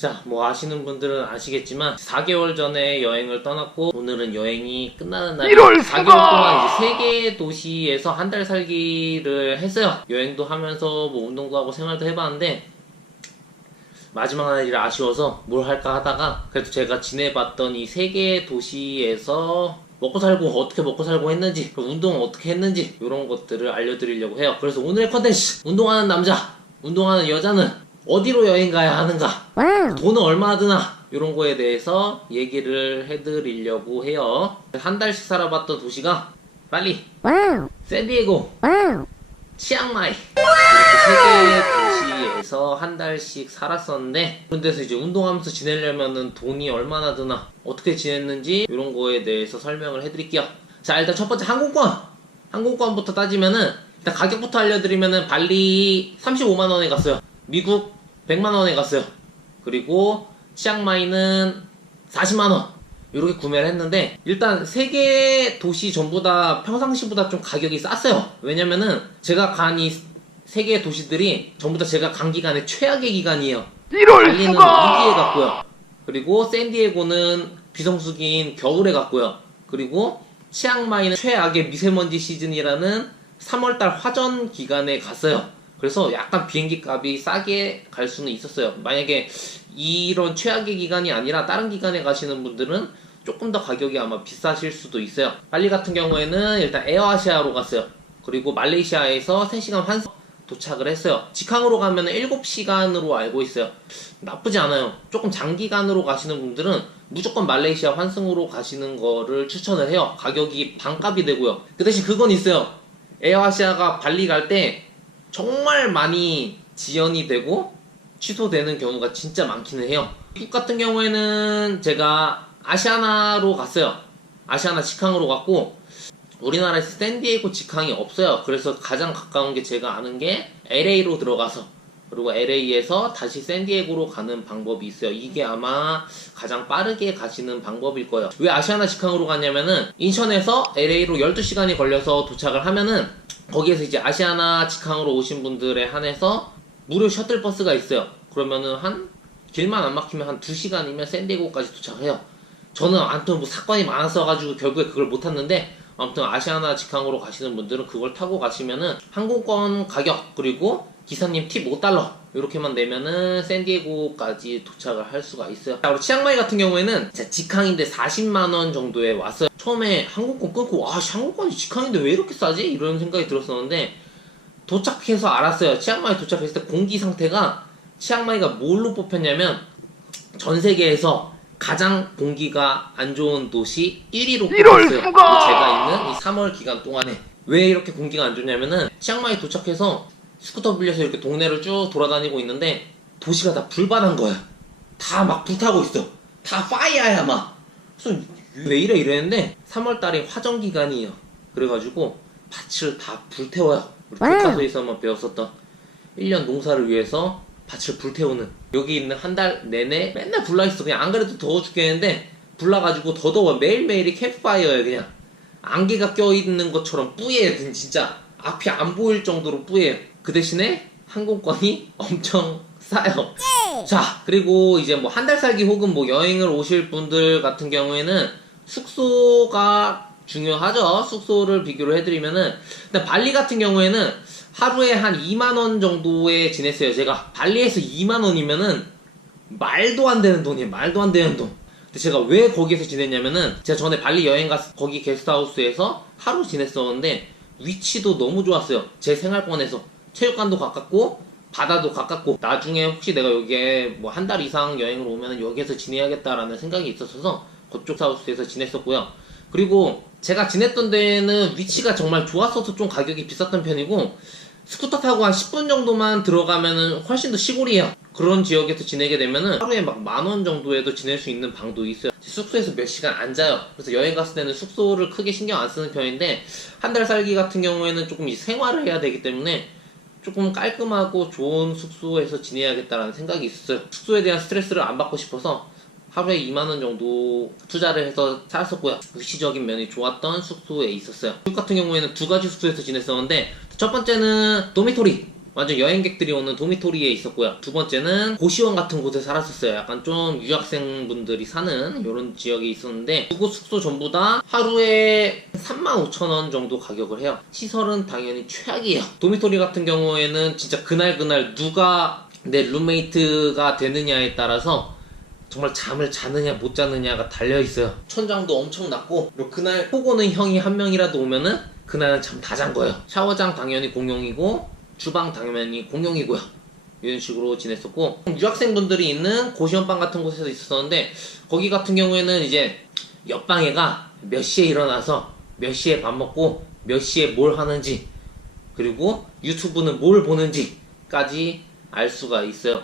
자, 뭐 아시는 분들은 아시겠지만 4개월 전에 여행을 떠났고 오늘은 여행이 끝나는 날이에요. 4개월 동안 이제 3개 도시에서 한 달 살기를 했어요. 여행도 하면서 뭐 운동도 하고 생활도 해봤는데 마지막 날이라 아쉬워서 뭘 할까 하다가 그래도 제가 지내봤던 이 3개 도시에서 먹고 살고 어떻게 먹고 살고 했는지, 운동은 어떻게 했는지 이런 것들을 알려드리려고 해요. 그래서 오늘의 컨텐츠, 운동하는 남자, 운동하는 여자는 어디로 여행 가야 하는가, 돈은 얼마나 드나, 이런 거에 대해서 얘기를 해드리려고 해요. 한 달씩 살아봤던 도시가 발리, 샌디에고, 치앙마이, 이렇게 3개 도시에서 한 달씩 살았었는데, 그런 데서 이제 운동하면서 지내려면은 돈이 얼마나 드나, 어떻게 지냈는지 이런 거에 대해서 설명을 해드릴게요. 자, 일단 첫 번째 항공권부터 따지면은, 일단 가격부터 알려드리면은 발리 35만원에 갔어요. 미국 100만원에 갔어요. 그리고 치앙마이는 40만원 이렇게 구매를 했는데, 일단 3개 도시 전부 다 평상시보다 좀 가격이 쌌어요. 왜냐면은 제가 간 이 3개 도시들이 전부 다 제가 간 기간에 최악의 기간이에요. 발리는 우기에 갔고요. 그리고 샌디에고는 비성수기인 겨울에 갔고요. 그리고 치앙마이는 최악의 미세먼지 시즌이라는 3월달 화전 기간에 갔어요. 그래서 약간 비행기 값이 싸게 갈 수는 있었어요. 만약에 이런 최악의 기간이 아니라 다른 기간에 가시는 분들은 조금 더 가격이 아마 비싸실 수도 있어요. 발리 같은 경우에는 일단 에어아시아로 갔어요. 그리고 말레이시아에서 3시간 환승 도착을 했어요. 직항으로 가면 7시간으로 알고 있어요. 나쁘지 않아요. 조금 장기간으로 가시는 분들은 무조건 말레이시아 환승으로 가시는 거를 추천을 해요. 가격이 반값이 되고요. 그 대신 그건 있어요. 에어아시아가 발리 갈 때 정말 많이 지연이 되고 취소되는 경우가 진짜 많기는 해요. 미국 같은 경우에는 제가 아시아나로 갔어요. 아시아나 직항으로 갔고, 우리나라에서 샌디에이고 직항이 없어요. 그래서 가장 가까운 게 제가 아는 게 LA로 들어가서, 그리고 LA에서 다시 샌디에이고로 가는 방법이 있어요. 이게 아마 가장 빠르게 가시는 방법일 거예요. 왜 아시아나 직항으로 가냐면은 인천에서 LA로 12시간이 걸려서 도착을 하면은 거기에서 이제 아시아나 직항으로 오신 분들에 한해서 무료 셔틀버스가 있어요. 그러면은 길만 안 막히면 한 2시간이면 샌디에고까지 도착해요. 저는 아무튼 뭐 사건이 많았어가지고 결국에 그걸 못 탔는데, 아무튼 아시아나 직항으로 가시는 분들은 그걸 타고 가시면은 항공권 가격, 그리고 기사님 팁 5달러 이렇게만 내면은 샌디에고까지 도착을 할 수가 있어요. 자, 그리고 치앙마이 같은 경우에는 직항인데 40만원 정도에 왔어요. 처음에 항공권 끊고 와, 항공권이 직항인데 왜 이렇게 싸지? 이런 생각이 들었었는데, 도착해서 알았어요. 치앙마이 도착했을 때 공기 상태가, 치앙마이가 뭘로 뽑혔냐면 전 세계에서 가장 공기가 안 좋은 도시 1위로 뽑혔어요. 제가 있는 이 3월 기간 동안에. 왜 이렇게 공기가 안 좋냐면은, 치앙마이 도착해서 스쿠터 빌려서 이렇게 동네를 쭉 돌아다니고 있는데 도시가 다 불바다인 거야. 다 막 불타고 있어. 다 파이어야 막. 그래서 왜 이래 이랬는데 3월달에 화정 기간이에요. 그래가지고 밭을 다 불태워요. 우리 교과서에서만 배웠었던 1년 농사를 위해서 밭을 불태우는, 여기 있는 한 달 내내 맨날 불나있어. 그냥 안 그래도 더워 죽겠는데 불나가지고 더 더워. 매일매일이 캠프파이어예요. 그냥 안개가 껴있는 것처럼 뿌예요. 진짜 앞이 안 보일 정도로 뿌예요. 그 대신에 항공권이 엄청 싸요. 자, 그리고 이제 뭐 한 달 살기 혹은 뭐 여행을 오실 분들 같은 경우에는 숙소가 중요하죠. 숙소를 비교를 해드리면은, 일단 발리 같은 경우에는 하루에 한 2만원 정도에 지냈어요. 제가 발리에서 2만원이면은 말도 안 되는 돈이에요. 말도 안 되는 돈. 근데 제가 왜 거기에서 지냈냐면은, 제가 전에 발리 여행 갔을 때 거기 게스트하우스에서 하루 지냈었는데 위치도 너무 좋았어요. 제 생활권에서 체육관도 가깝고 바다도 가깝고, 나중에 혹시 내가 여기에 뭐 한 달 이상 여행을 오면 여기에서 지내야겠다라는 생각이 있었어서 그쪽 하우스에서 지냈었고요. 그리고 제가 지냈던 데는 위치가 정말 좋았어서 좀 가격이 비쌌던 편이고, 스쿠터 타고 한 10분 정도만 들어가면은 훨씬 더 시골이에요. 그런 지역에서 지내게 되면은 하루에 막 10,000원 정도에도 지낼 수 있는 방도 있어요. 숙소에서 몇 시간 안 자요. 그래서 여행 갔을 때는 숙소를 크게 신경 안 쓰는 편인데, 한 달 살기 같은 경우에는 조금 이 생활을 해야 되기 때문에 조금 깔끔하고 좋은 숙소에서 지내야겠다라는 생각이 있었어요. 숙소에 대한 스트레스를 안 받고 싶어서 하루에 2만원 정도 투자를 해서 살았었고요. 위치적인 면이 좋았던 숙소에 있었어요. 미국 같은 경우에는 2가지 숙소에서 지냈었는데, 첫 번째는 도미토리, 완전 여행객들이 오는 도미토리에 있었고요. 두 번째는 고시원 같은 곳에 살았었어요. 약간 좀 유학생분들이 사는 이런 지역에 있었는데 두 곳 숙소 전부 다 하루에 35,000원 정도 가격을 해요. 시설은 당연히 최악이에요. 도미토리 같은 경우에는 진짜 그날 누가 내 룸메이트가 되느냐에 따라서 정말 잠을 자느냐 못 자느냐가 달려있어요. 천장도 엄청 낮고, 그리고 그날 폭 오는 형이 한 명이라도 오면은 그날은 잠 다 잔 거예요. 샤워장 당연히 공용이고 주방 당연히 공용이고요. 이런 식으로 지냈었고, 유학생분들이 있는 고시원방 같은 곳에서 있었는데 거기 같은 경우에는 이제 옆방에가 몇 시에 일어나서 몇 시에 밥 먹고 몇 시에 뭘 하는지, 그리고 유튜브는 뭘 보는지까지 알 수가 있어요.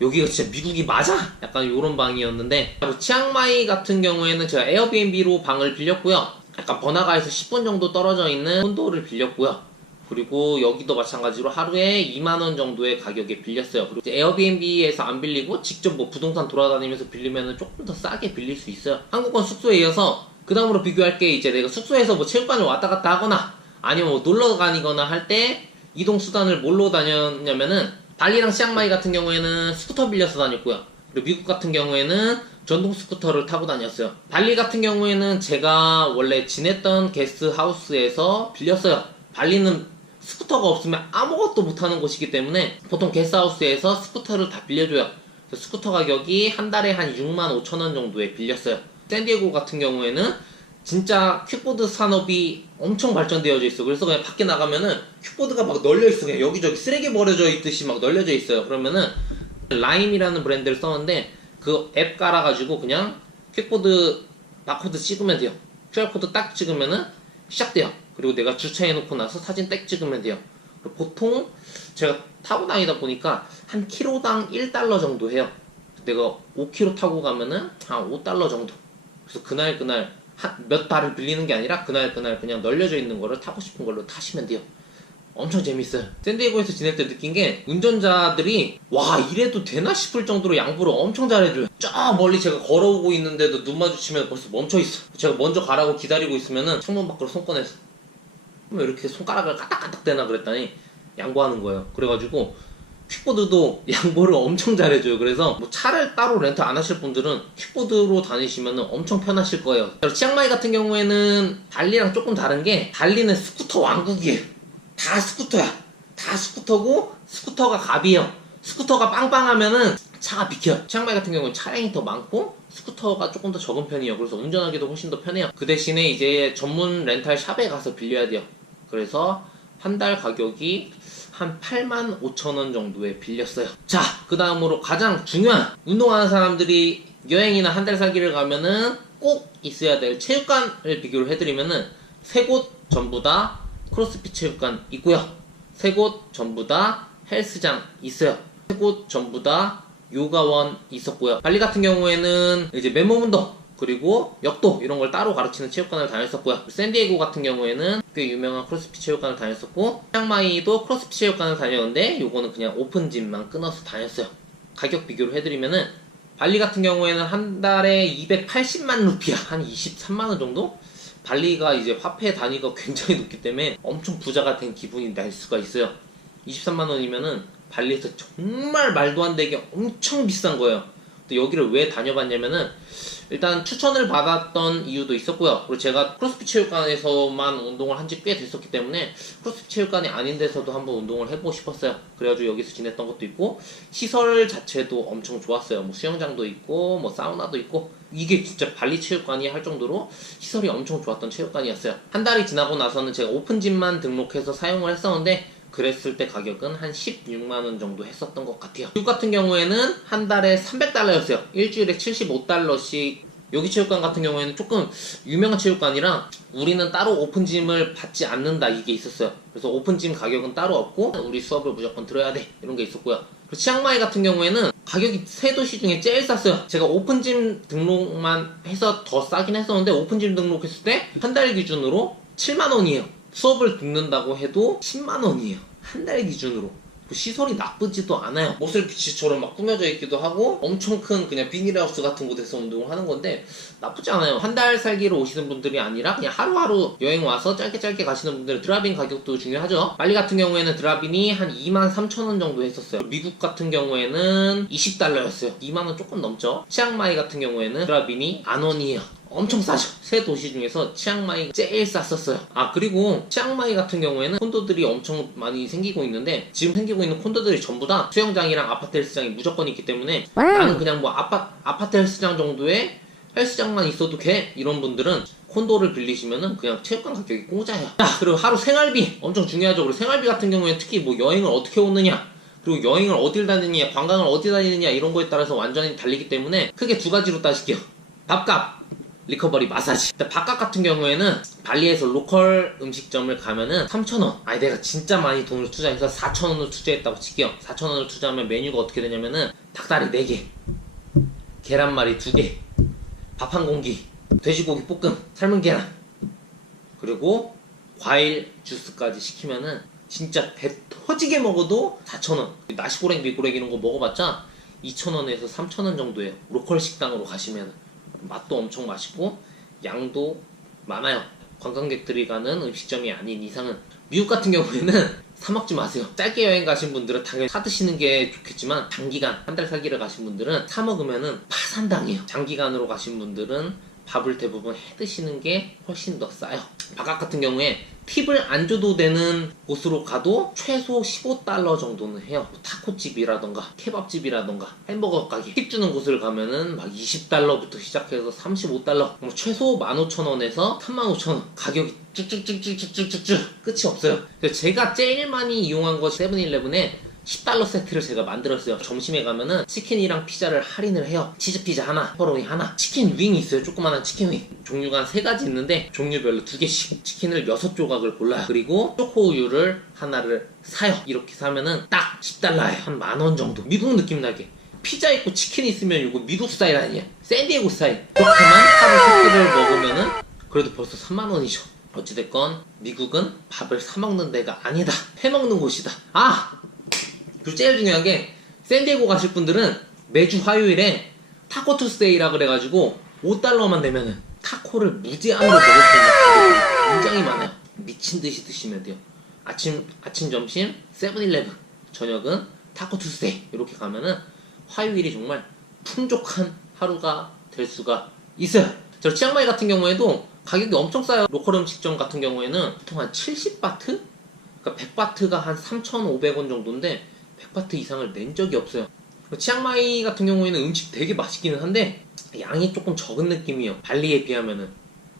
여기가 진짜 미국이 맞아? 약간 요런 방이었는데, 치앙마이 같은 경우에는 제가 에어비앤비로 방을 빌렸고요. 약간 번화가에서 10분 정도 떨어져 있는 콘도를 빌렸고요. 그리고 여기도 마찬가지로 하루에 2만원 정도의 가격에 빌렸어요. 그리고 에어비앤비에서 안 빌리고 직접 뭐 부동산 돌아다니면서 빌리면 조금 더 싸게 빌릴 수 있어요. 한국권 숙소에 이어서 그 다음으로 비교할 게, 이제 내가 숙소에서 뭐 체육관을 왔다 갔다 하거나 아니면 뭐 놀러 다니거나 할 때 이동 수단을 뭘로 다녔냐면은, 발리랑 치앙마이 같은 경우에는 스쿠터 빌려서 다녔고요. 그리고 미국 같은 경우에는 전동 스쿠터를 타고 다녔어요. 발리 같은 경우에는 제가 원래 지냈던 게스트하우스에서 빌렸어요. 발리는 스쿠터가 없으면 아무것도 못하는 곳이기 때문에 보통 게스트하우스에서 스쿠터를 다 빌려줘요. 스쿠터 가격이 한 달에 한 65,000원 정도에 빌렸어요. 샌디에고 같은 경우에는 진짜 킥보드 산업이 엄청 발전되어져 있어. 그래서 그냥 밖에 나가면은 킥보드가 막 널려있어. 그냥 여기저기 쓰레기 버려져 있듯이 막 널려져 있어요. 그러면은 라임이라는 브랜드를 썼는데 그 앱 깔아가지고 그냥 킥보드 바코드 찍으면 돼요. QR코드 딱 찍으면은 시작돼요. 그리고 내가 주차해놓고 나서 사진 딱 찍으면 돼요. 보통 제가 타고 다니다 보니까 한 킬로당 1달러 정도 해요. 내가 5km 타고 가면은 한 5달러 정도. 그래서 그날 몇 달을 빌리는 게 아니라 그날 그냥 널려져 있는 거를 타고 싶은 걸로 타시면 돼요. 엄청 재밌어요. 샌디에고에서 지낼 때 느낀 게, 운전자들이 와 이래도 되나 싶을 정도로 양보를 엄청 잘해줘요. 저 멀리 제가 걸어오고 있는데도 눈 마주치면 벌써 멈춰있어. 제가 먼저 가라고 기다리고 있으면은 창문 밖으로 손 꺼내서 왜 이렇게 손가락을 까딱까딱 대나 그랬더니 양보하는 거예요. 그래가지고 킥보드도 양보를 엄청 잘해줘요. 그래서 뭐 차를 따로 렌트 안 하실 분들은 킥보드로 다니시면 엄청 편하실 거예요. 치앙마이 같은 경우에는 발리랑 조금 다른 게, 발리는 스쿠터 왕국이에요. 다 스쿠터야. 다 스쿠터고 스쿠터가 갑이에요. 스쿠터가 빵빵하면은 차가 비켜요. 치앙마이 같은 경우는 차량이 더 많고 스쿠터가 조금 더 적은 편이에요. 그래서 운전하기도 훨씬 더 편해요. 그 대신에 이제 전문 렌탈 샵에 가서 빌려야 돼요. 그래서 한 달 가격이 한 85,000원 정도에 빌렸어요. 자, 그 다음으로 가장 중요한, 운동하는 사람들이 여행이나 한 달 살기를 가면은 꼭 있어야 될 체육관을 비교를 해드리면은, 세 곳 전부 다 크로스핏 체육관 있고요. 세 곳 전부 다 헬스장 있어요. 세 곳 전부 다 요가원 있었고요. 발리 같은 경우에는 이제 맨몸 운동 그리고 역도 이런 걸 따로 가르치는 체육관을 다녔었고요. 샌디에고 같은 경우에는 꽤 유명한 크로스핏 체육관을 다녔었고, 치앙마이도 크로스핏 체육관을 다녔는데 요거는 그냥 오픈짐만 끊어서 다녔어요. 가격 비교를 해드리면은, 발리 같은 경우에는 한 달에 280만 루피야, 한 23만원 정도? 발리가 이제 화폐 단위가 굉장히 높기 때문에 엄청 부자가 된 기분이 날 수가 있어요. 23만원이면은 발리에서 정말 말도 안 되게 엄청 비싼 거예요. 또 여기를 왜 다녀봤냐면은, 일단 추천을 받았던 이유도 있었고요. 그리고 제가 크로스핏 체육관에서만 운동을 한 지 꽤 됐었기 때문에 크로스핏 체육관이 아닌 데서도 한번 운동을 해보고 싶었어요. 그래가지고 여기서 지냈던 것도 있고, 시설 자체도 엄청 좋았어요. 뭐 수영장도 있고 뭐 사우나도 있고, 이게 진짜 발리 체육관이 할 정도로 시설이 엄청 좋았던 체육관이었어요. 한 달이 지나고 나서는 제가 오픈짐만 등록해서 사용을 했었는데, 그랬을 때 가격은 한 16만원 정도 했었던 것 같아요. 미국 같은 경우에는 한 달에 300달러였어요. 일주일에 75달러씩. 여기 체육관 같은 경우에는 조금 유명한 체육관이라 우리는 따로 오픈짐을 받지 않는다, 이게 있었어요. 그래서 오픈짐 가격은 따로 없고 우리 수업을 무조건 들어야 돼, 이런 게 있었고요. 그리고 치앙마이 같은 경우에는 가격이 세 도시 중에 제일 쌌어요. 제가 오픈짐 등록만 해서 더 싸긴 했었는데, 오픈짐 등록했을 때 한 달 기준으로 7만원이에요. 수업을 듣는다고 해도 10만원이에요. 한 달 기준으로. 시설이 나쁘지도 않아요. 모슬비치처럼 막 꾸며져 있기도 하고 엄청 큰 그냥 비닐하우스 같은 곳에서 운동을 하는 건데 나쁘지 않아요. 한 달 살기로 오시는 분들이 아니라 그냥 하루하루 여행 와서 짧게 가시는 분들은 드랍인 가격도 중요하죠. 발리 같은 경우에는 드랍인이 한 23,000원 정도 했었어요. 미국 같은 경우에는 20달러였어요. 2만원 조금 넘죠. 치앙마이 같은 경우에는 드랍인이 만원이에요. 엄청 싸죠. 세 도시 중에서 치앙마이가 제일 쌌었어요. 아, 그리고 치앙마이 같은 경우에는 콘도들이 엄청 많이 생기고 있는데 지금 생기고 있는 콘도들이 전부 다 수영장이랑 아파트 헬스장이 무조건 있기 때문에 나는 그냥 뭐 아파트 헬스장 정도의 헬스장만 있어도 돼, 이런 분들은 콘도를 빌리시면은 그냥 체육관 가격이 공짜예요. 그리고 하루 생활비 엄청 중요하죠. 그리고 생활비 같은 경우에 특히 뭐 여행을 어떻게 오느냐, 그리고 여행을 어딜 다니느냐, 관광을 어디 다니느냐, 이런 거에 따라서 완전히 달리기 때문에 크게 두 가지로 따질게요. 밥값, 리커버리, 마사지. 밥값 같은 경우에는 발리에서 로컬 음식점을 가면은 3,000원. 아니, 내가 진짜 많이 돈을 투자해서 4,000원을 투자했다고 칠게요. 4,000원을 투자하면 메뉴가 어떻게 되냐면은 닭다리 4개, 계란말이 2개, 밥 한 공기, 돼지고기 볶음, 삶은 계란, 그리고 과일 주스까지 시키면은 진짜 배 터지게 먹어도 4,000원. 나시고랭, 미고랭 이런 거 먹어봤자 2,000원에서 3,000원 정도예요. 로컬 식당으로 가시면 맛도 엄청 맛있고 양도 많아요. 관광객들이 가는 음식점이 아닌 이상은. 미국 같은 경우에는 사 먹지 마세요. 짧게 여행 가신 분들은 당연히 사 드시는 게 좋겠지만 단기간 한 달 살기를 가신 분들은 사 먹으면은 파산당해요. 장기간으로 가신 분들은 밥을 대부분 해 드시는 게 훨씬 더 싸요. 바깥 같은 경우에 팁을 안 줘도 되는 곳으로 가도 최소 15달러 정도는 해요. 뭐 타코집이라던가 케밥집이라던가 햄버거 가게, 팁 주는 곳을 가면은 막 20달러부터 시작해서 35달러, 뭐 최소 15,000원에서 35,000원 가격이 쭉쭉쭉쭉쭉쭉쭉 끝이 없어요. 그래서 제가 제일 많이 이용한 것이 세븐일레븐에 10달러 세트를 제가 만들었어요. 점심에 가면은 치킨이랑 피자를 할인을 해요. 치즈 피자 하나, 페퍼로니 하나, 치킨 윙이 있어요. 조그만한 치킨 윙. 종류가 한 3가지 있는데 종류별로 2개씩 치킨을 6조각을 골라요. 그리고 초코우유를 하나를 사요. 이렇게 사면은 딱 10달러에 한 10,000원 정도. 미국 느낌 나게. 피자 있고 치킨 있으면 이거 미국 스타일 아니야. 샌디에고 스타일. 그렇게만 하루 3끼를 먹으면은 그래도 벌써 30,000원이죠. 어찌됐건 미국은 밥을 사 먹는 데가 아니다. 해 먹는 곳이다. 그리고 제일 중요한 게 샌디에고 가실 분들은 매주 화요일에 타코 투스데이라 그래가지고 5달러만 내면은 타코를 무제한으로 먹을 수 있는 가격이 굉장히 많아요. 미친듯이 드시면 돼요. 아침 점심 세븐일레븐, 저녁은 타코 투스데이. 이렇게 가면은 화요일이 정말 풍족한 하루가 될 수가 있어요. 저 치앙마이 같은 경우에도 가격이 엄청 싸요. 로컬 음식점 같은 경우에는 보통 한 70바트? 그러니까 100바트가 한 3,500원 정도인데 100바트 이상을 낸 적이 없어요. 치앙마이 같은 경우에는 음식 되게 맛있기는 한데 양이 조금 적은 느낌이에요. 발리에 비하면은.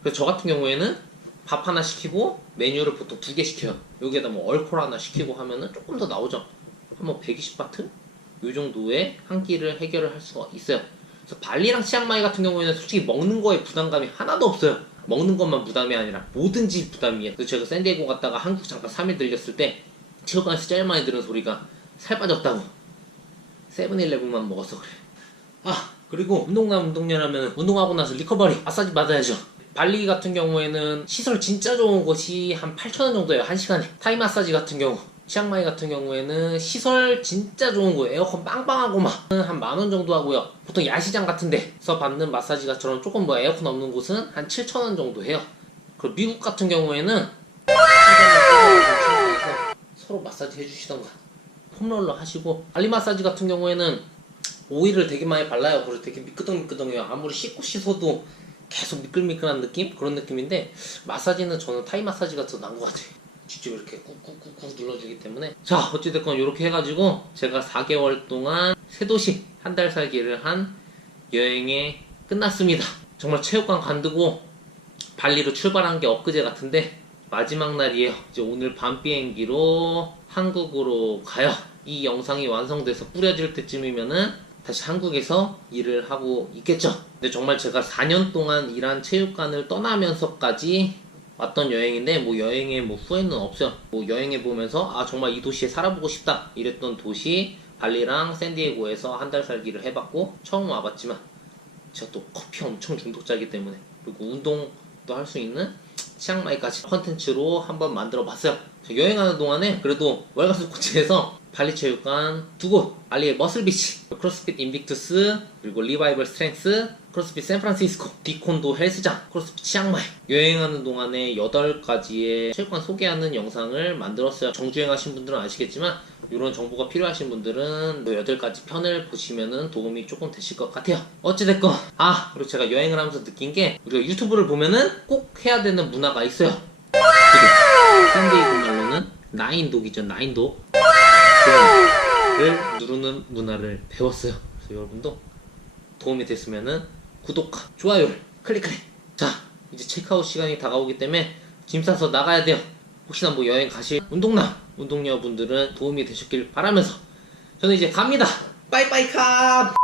그래서 저 같은 경우에는 밥 하나 시키고 메뉴를 보통 2개 시켜요. 여기에다 뭐 얼콜 하나 시키고 하면은 조금 더 나오죠. 한번 120바트? 이 정도의 한 끼를 해결을 할 수가 있어요. 그래서 발리랑 치앙마이 같은 경우에는 솔직히 먹는 거에 부담감이 하나도 없어요. 먹는 것만 부담이 아니라 뭐든지 부담이에요. 그래서 제가 샌디에고 갔다가 한국 잠깐 3일 들렸을 때 체육관에서 제일 많이 들은 소리가 살 빠졌다고. 세븐일레븐만 먹어서 그래. 그리고 운동하면 운동하고 나서 리커버리, 마사지 받아야죠. 발리 같은 경우에는 시설 진짜 좋은 곳이 한 8,000원 정도예요, 1시간에. 타이 마사지 같은 경우, 치앙마이 같은 경우에는 시설 진짜 좋은 거, 에어컨 빵빵하고 막 한 10,000원 정도 하고요. 보통 야시장 같은 데서 받는 마사지가처럼 조금 뭐 에어컨 없는 곳은 한 7,000원 정도 해요. 그리고 미국 같은 경우에는 서로 마사지 해주시던가 폼롤러 하시고, 발리 마사지 같은 경우에는 오일을 되게 많이 발라요. 그래서 되게 미끄덩미끄덩해요. 아무리 씻어도 계속 미끌미끌한 느낌? 그런 느낌인데, 마사지는 저는 타이 마사지가 더 나은 것 같아요. 직접 이렇게 꾹꾹꾹꾹 눌러주기 때문에. 자, 어찌됐건 이렇게 해가지고 제가 4개월 동안 3도시 한 달 살기를 한 여행에 끝났습니다. 정말 체육관 관두고 발리로 출발한 게 엊그제 같은데 마지막 날이에요. 이제 오늘 밤 비행기로 한국으로 가요. 이 영상이 완성돼서 뿌려질 때쯤이면은 다시 한국에서 일을 하고 있겠죠. 근데 정말 제가 4년 동안 일한 체육관을 떠나면서까지 왔던 여행인데, 뭐 여행에 뭐 후회는 없어요. 뭐 여행해 보면서 정말 이 도시에 살아보고 싶다 이랬던 도시 발리랑 샌디에고에서 한 달 살기를 해봤고, 처음 와봤지만 제가 또 커피 엄청 중독자이기 때문에, 그리고 운동도 할 수 있는 치앙마이까지 컨텐츠로 한번 만들어 봤어요. 여행하는 동안에 그래도 월가스 코치에서 발리체육관 2곳, 알리의 머슬비치, 크로스핏 인빅투스, 그리고 리바이벌 스트렝스, 크로스핏 샌프란시스코, 디콘도 헬스장, 크로스핏 치앙마이. 여행하는 동안에 8가지의 체육관 소개하는 영상을 만들었어요. 정주행하신 분들은 아시겠지만 이런 정보가 필요하신 분들은 8가지 편을 보시면 도움이 조금 되실 것 같아요. 어찌됐건 그리고 제가 여행을 하면서 느낀 게 우리가 유튜브를 보면은 꼭 해야 되는 문화가 있어요. 샌디에이고 말로는 나인독이죠. 나인독 를 누르는 문화를 배웠어요. 그래서 여러분도 도움이 됐으면은 구독과 좋아요를 클릭클릭. 자, 이제 체크아웃 시간이 다가오기 때문에 짐 싸서 나가야 돼요. 혹시나 뭐 여행 가실 운동녀분들은 도움이 되셨길 바라면서 저는 이제 갑니다. 빠이빠이 캅.